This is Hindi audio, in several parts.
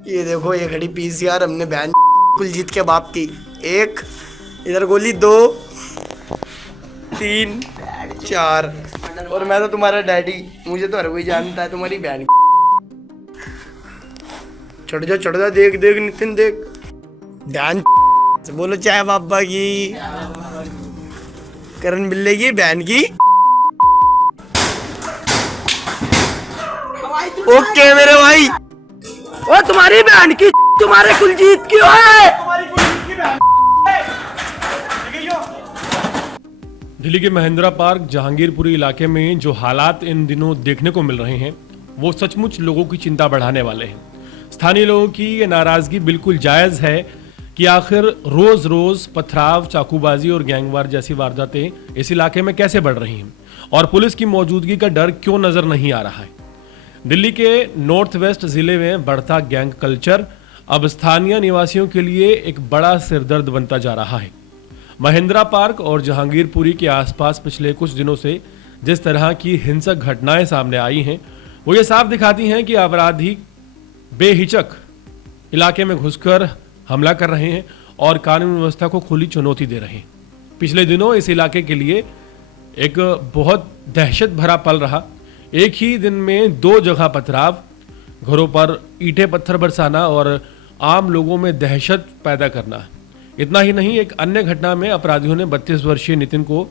ये देखो ये घड़ी पीसीआर हमने बहन कुलजीत के बाप की। एक इधर गोली, 2 3 4 और मैं तो तुम्हारा डैडी, मुझे तो हर कोई जानता है तुम्हारी बहन। चढ़ जा देख देख नितिन देख बहन। बोलो चाय बाबा की, करण बिल्ले की बहन की। ओके मेरे भाई, ओ तुम्हारी बहन की, तुम्हारे कुलजीत की दिल्ली के महिंद्रा पार्क जहांगीरपुरी इलाके में जो हालात इन दिनों देखने को मिल रहे हैं वो सचमुच लोगों की चिंता बढ़ाने वाले हैं। स्थानीय लोगों की ये नाराजगी बिल्कुल जायज है कि आखिर रोज रोज पथराव, चाकूबाजी और गैंगवार जैसी वारदातें इस इलाके में कैसे बढ़ रही हैं और पुलिस की मौजूदगी का डर क्यों नजर नहीं आ रहा है। दिल्ली के नॉर्थ वेस्ट जिले में बढ़ता गैंग कल्चर अब स्थानीय निवासियों के लिए एक बड़ा सिरदर्द बनता जा रहा है। महिंद्रा पार्क और जहांगीरपुरी के आसपास पिछले कुछ दिनों से जिस तरह की हिंसक घटनाएं सामने आई हैं वो ये साफ दिखाती हैं कि अपराधी बेहिचक इलाके में घुसकर हमला कर रहे हैं और कानून व्यवस्था को खुली चुनौती दे रहे हैं। पिछले दिनों इस इलाके के लिए एक बहुत दहशत भरा पल रहा। एक ही दिन में 2 जगह पथराव, घरों पर ईंटें पत्थर बरसाना और आम लोगों में दहशत पैदा करना। इतना ही नहीं, एक अन्य घटना में अपराधियों ने 32 वर्षीय नितिन को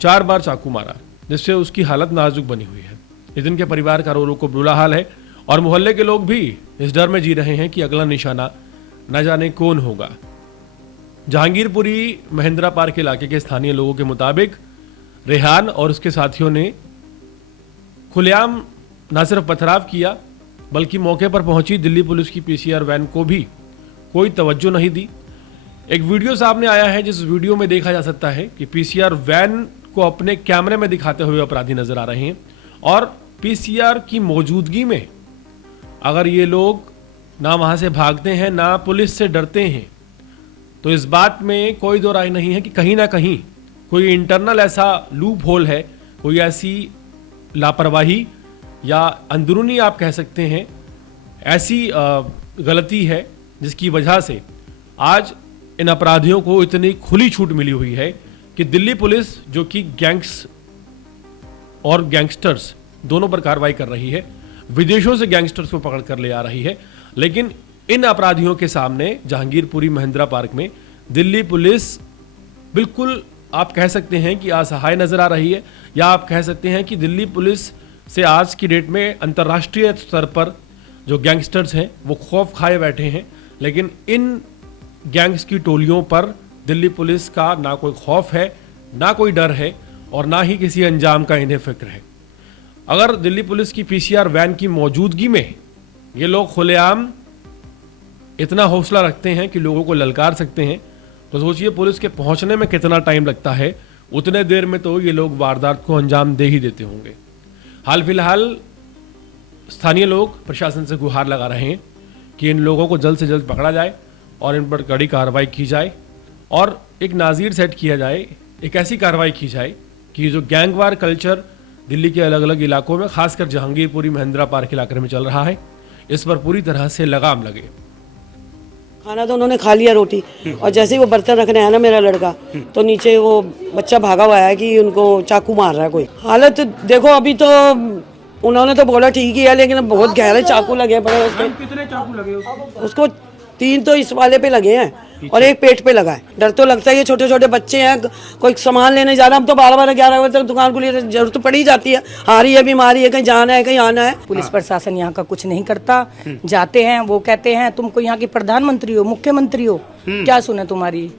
4 बार चाकू मारा, जिससे उसकी हालत नाजुक बनी हुई है। नितिन के परिवार का रो को बुरा हाल है और मोहल्ले के लोग भी इस डर में जी रहे हैं कि अगला निशाना न जाने कौन होगा। जहांगीरपुरी महिंद्रा पार्क इलाके के स्थानीय लोगों के मुताबिक रेहान और उसके साथियों ने खुलेआम न सिर्फ पथराव किया बल्कि मौके पर पहुंची दिल्ली पुलिस की पीसीआर वैन को भी कोई तवज्जो नहीं दी। एक वीडियो सामने आया है जिस वीडियो में देखा जा सकता है कि पीसीआर वैन को अपने कैमरे में दिखाते हुए अपराधी नजर आ रहे हैं और पीसीआर की मौजूदगी में अगर ये लोग ना वहां से भागते हैं ना पुलिस से डरते हैं तो इस बात में कोई दो राय नहीं है कि कहीं ना कहीं कोई इंटरनल ऐसा लूप होल है, कोई ऐसी लापरवाही या अंदरूनी आप कह सकते हैं ऐसी गलती है जिसकी वजह से आज इन अपराधियों को इतनी खुली छूट मिली हुई है कि दिल्ली पुलिस जो कि गैंग्स और गैंगस्टर्स दोनों पर कार्रवाई कर रही है, विदेशों से गैंगस्टर्स को पकड़ कर ले आ रही है, लेकिन इन अपराधियों के सामने जहांगीरपुरी महिंद्रा पार्क में दिल्ली पुलिस बिल्कुल आप कह सकते हैं कि असहाय नजर आ रही है, या आप कह सकते हैं कि दिल्ली पुलिस से आज की डेट में अंतर्राष्ट्रीय स्तर पर जो गैंगस्टर्स हैं वो खौफ खाए बैठे हैं, लेकिन इन गैंग्स की टोलियों पर दिल्ली पुलिस का ना कोई खौफ है, ना कोई डर है और ना ही किसी अंजाम का इन्हें फिक्र है। अगर दिल्ली पुलिस की पीसीआर वैन की मौजूदगी में ये लोग खुलेआम इतना हौसला रखते हैं कि लोगों को ललकार सकते हैं तो सोचिए पुलिस के पहुंचने में कितना टाइम लगता है। उतने देर में तो ये लोग वारदात को अंजाम दे ही देते होंगे। हाल फिलहाल स्थानीय लोग प्रशासन से गुहार लगा रहे हैं कि इन लोगों को जल्द से जल्द पकड़ा जाए और इन पर कड़ी कार्रवाई की जाए और एक नाज़ीर सेट किया जाए, एक ऐसी कार्रवाई की जाए कि जो गैंगवार कल्चर दिल्ली के अलग अलग इलाकों में खासकर जहांगीरपुरी महिंद्रा पार्क इलाके में चल रहा है, इस पर पूरी तरह से लगाम लगे। खाना तो उन्होंने खा लिया रोटी, और जैसे ही वो बर्तन रखने आया ना मेरा लड़का, तो नीचे वो बच्चा भागा हुआ है कि उनको चाकू मार रहा है कोई। हालत देखो अभी तो उन्होंने तो बोला ठीक ही है, लेकिन बहुत गहरे चाकू लगे पड़े उसमें। कितने चाकू लगे उसको? 3 तो इस वाले पे लगे हैं और एक पेट पे लगा है। डर तो लगता है, ये छोटे छोटे बच्चे हैं, कोई सामान लेने जा रहा है, हम तो 12-12, 11 बजे तक दुकान खुली, जरूरत तो पड़ ही जाती है। हारी है, बीमारी है, कहीं जाना है, कहीं आना है। पुलिस प्रशासन यहाँ का कुछ नहीं करता। जाते हैं वो कहते हैं तुमको यहाँ की प्रधानमंत्री हो, मुख्यमंत्री हो, क्या सुने तुम्हारी।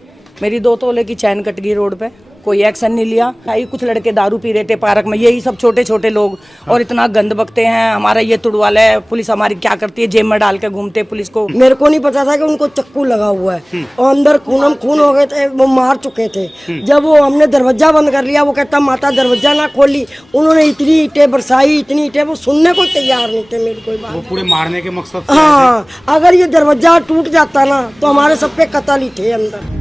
मेरी 2 तोले की चैन कट गई रोड पे, कोई एक्शन नहीं लिया। कुछ लड़के दारू पी रहे थे पार्क में, यही सब छोटे छोटे लोग, और इतना गंद बकते हैं। हमारा ये तुड़वाला है, पुलिस हमारी क्या करती है, जेब में डाल के घूमते पुलिस को। मेरे को नहीं पता था कि उनको चक्कू लगा हुआ है और अंदर खून हो गए थे, वो मार चुके थे। जब वो हमने दरवाजा बंद कर लिया, वो कहता माता दरवाजा ना खोली, उन्होंने इतनी ईंटें बरसाई, इतनी ईंटें, वो सुनने को तैयार नहीं थे मेरी कोई बात। वो पूरे मारने के मकसद से। हाँ, अगर ये दरवाजा टूट जाता ना तो हमारे सब पे कत्ल ही थे अंदर।